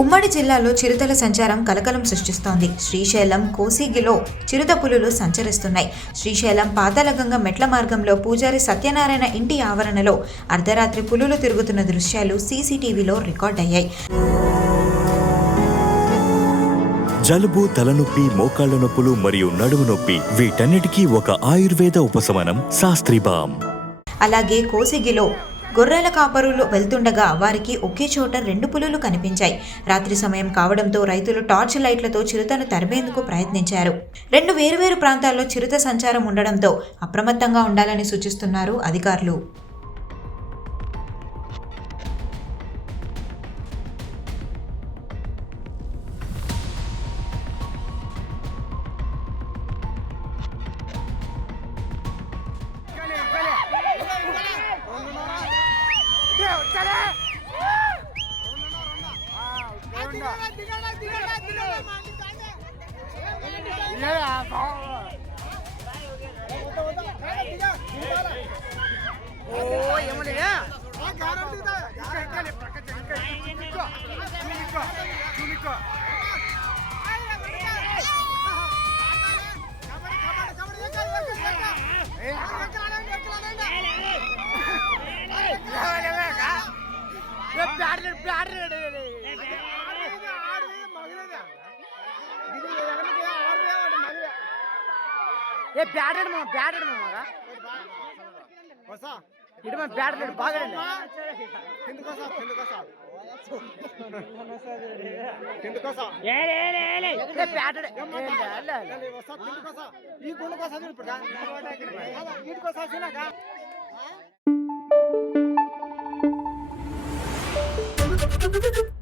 ఉమ్మడి జిల్లాలో చిరుతల సంచారం కలకలం సృష్టిస్తోంది. శ్రీశైలం, కోసిగిలో చిరుత పులులు సంచరిస్తున్నాయి. శ్రీశైలం పాతాళగంగ మెట్ల మార్గంలో పూజారి సత్యనారాయణ ఇంటి ఆవరణలో అర్ధరాత్రి పులులు తిరుగుతున్న దృశ్యాలు సీసీటీవీలో రికార్డయ్యాయి. జలుబు, తలనొప్పి, మోకాళ్ల నొప్పులు మరియు నడుము నొప్పి వీటన్నిటికీ ఒక ఆయుర్వేద ఉపశమనం శాస్త్రీబామ్. అలాగే కోసిగిలో గొర్రెల కాపరులు వెళ్తుండగా వారికి ఒకే చోట 2 పులులు కనిపించాయి. రాత్రి సమయం కావడంతో రైతులు టార్చ్ లైట్లతో చిరుతను తరిమేందుకు ప్రయత్నించారు. 2 వేర్వేరు ప్రాంతాల్లో చిరుత సంచారం ఉండడంతో అప్రమత్తంగా ఉండాలని సూచిస్తున్నారు అధికారులు. ఈ